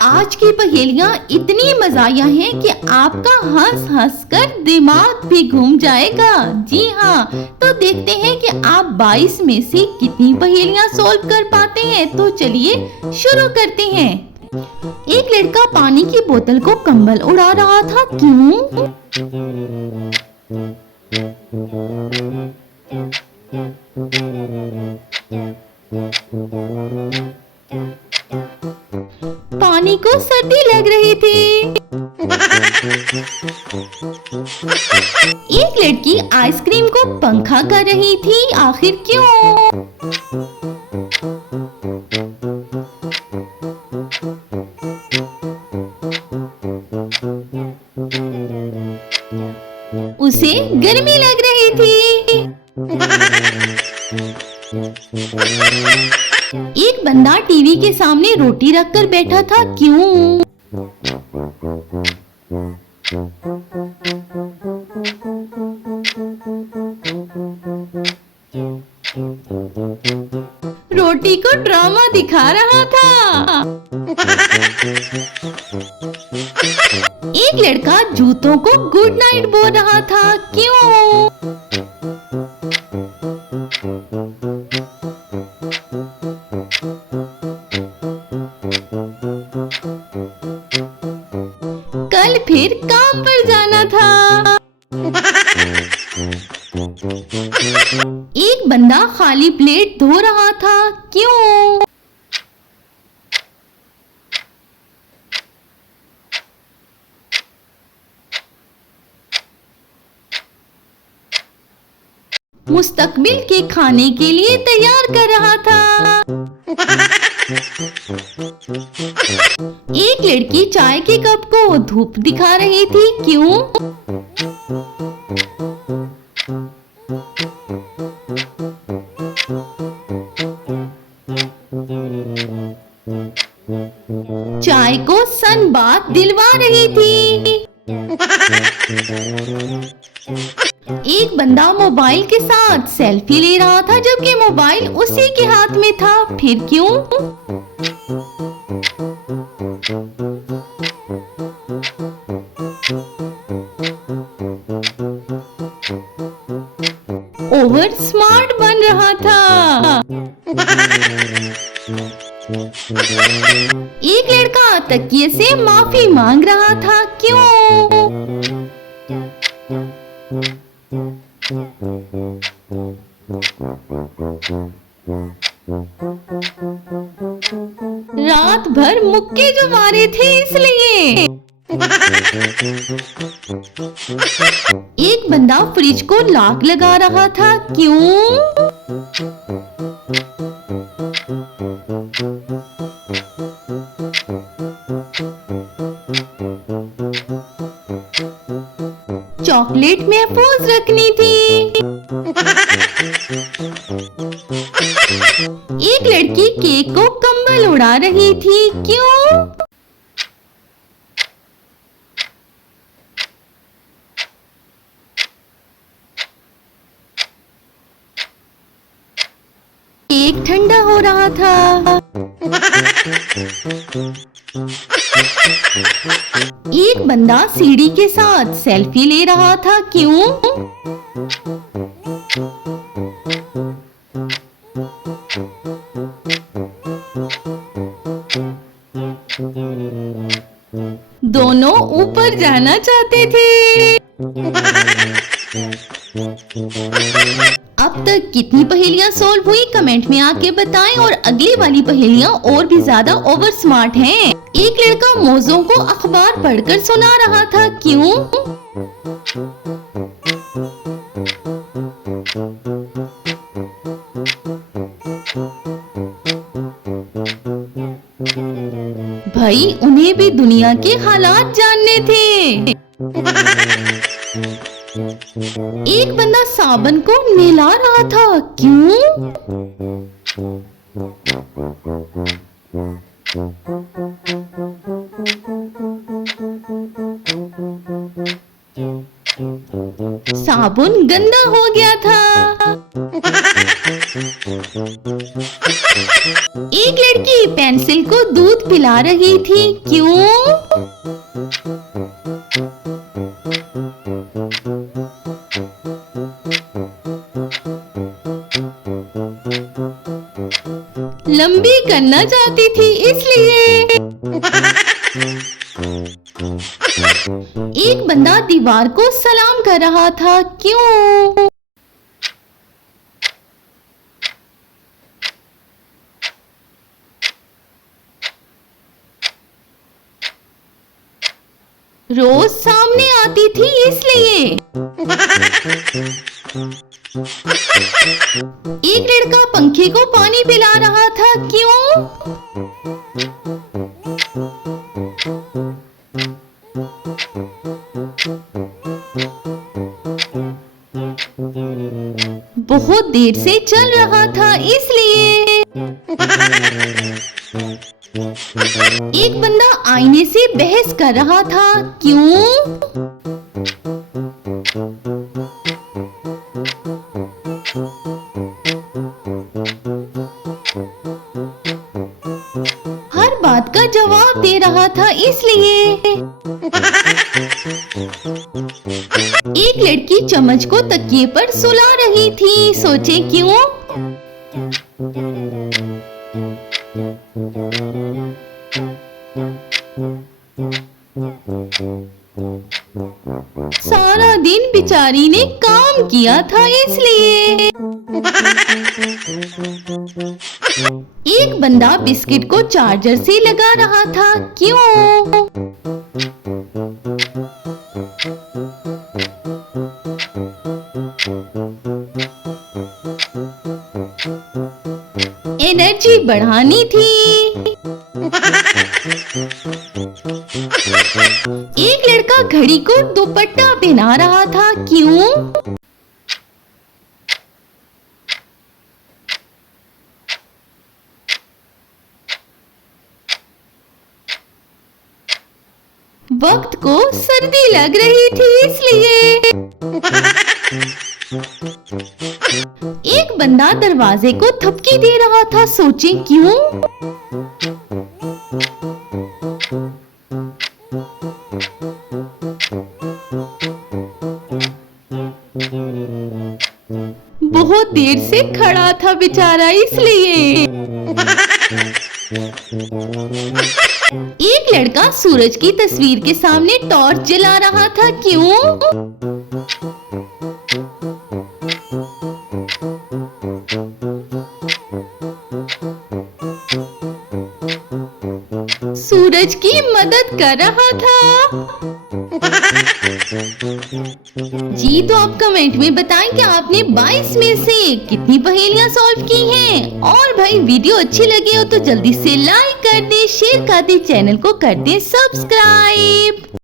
आज की पहेलियाँ इतनी मज़ाया हैं कि आपका हंस हंस कर दिमाग भी घूम जाएगा। जी हाँ, तो देखते हैं कि आप 22 में से कितनी पहेलियाँ सॉल्व कर पाते हैं। तो चलिए शुरू करते हैं। एक लड़का पानी की बोतल को कंबल उड़ा रहा था। क्यों? पानी को सर्दी लग रही थी। एक लड़की आइसक्रीम को पंखा कर रही थी। आखिर क्यों? उसे गर्मी लग रही थी। एक बंदा टीवी के सामने रोटी रखकर बैठा था। क्यों? रोटी को ड्रामा दिखा रहा था। एक लड़का जूतों को गुड नाइट बोल रहा था। क्यों? कल फिर काम पर जाना था। एक बंदा खाली प्लेट धो रहा था। क्यों? मुस्तकबिल के खाने के लिए तैयार कर रहा था। एक लड़की चाय के कप को धूप दिखा रही थी। क्यों? चाय को सन बात दिलवा रही थी। एक बंदा मोबाइल के साथ सेल्फी ले रहा था जबकि मोबाइल उसी के हाथ में था। फिर क्यों? ओवर स्मार्ट बन रहा था। एक लड़का तकिए से माफी मांग रहा था। क्यों? रात भर मुक्के जो मारे थे इसलिए। एक बंदा फ्रिज को लॉक लगा रहा था। क्यों? चॉकलेट महफूज रखनी थी। एक लड़की केक को कंबल उड़ा रही थी। क्यों? केक ठंडा हो रहा था। एक बंदा सीढ़ी के साथ सेल्फी ले रहा था। क्यों? दोनों ऊपर जाना चाहते थे। अब तक कितनी पहेलियां सॉल्व हुई कमेंट में आके बताएं। और अगली वाली पहेलियां और भी ज्यादा ओवर स्मार्ट हैं। एक लड़का मौजों को अखबार पढ़कर सुना रहा था। क्यों? भाई उन्हें भी दुनिया के हालात जानने थे। एक बंदा साबन को नहला रहा था। क्यों? साबुन गंदा हो गया था। एक लड़की पेंसिल को दूध पिला रही थी, क्यों? लंबी करना चाहती थी इसलिए। एक बंदा दीवार को सलाम कर रहा था, क्यों? रोज सामने आती थी इसलिए। एक लड़का पंखे को पानी पिला रहा था, क्यों? बहुत देर से चल रहा था इसलिए। एक बंदा आईने से बहस कर रहा था, क्यों? हर बात का जवाब दे रहा था इसलिए। एक लड़की चम्मच को तकिए पर सुला रही थी, सोचे क्यों? सारा दिन बेचारी ने काम किया था इसलिए। एक बंदा बिस्किट को चार्जर से लगा रहा था, क्यों? एनर्जी बढ़ानी थी। एक लड़का घड़ी को दुपट्टा पहना रहा था, क्यों? वक्त को सर्दी लग रही थी इसलिए। एक बंदा दरवाजे को थपकी दे रहा था, सोचे क्यों? बहुत देर से खड़ा था बेचारा इसलिए। एक लड़का सूरज की तस्वीर के सामने टॉर्च जला रहा था, क्यों? सूरज की मदद कर रहा था। जी तो आप कमेंट में बताएं कि आपने 22 में से कितनी पहेलियां सॉल्व की हैं। और भाई वीडियो अच्छी लगी हो तो जल्दी से लाइक कर दे, शेयर कर दे, चैनल को कर दे सब्सक्राइब।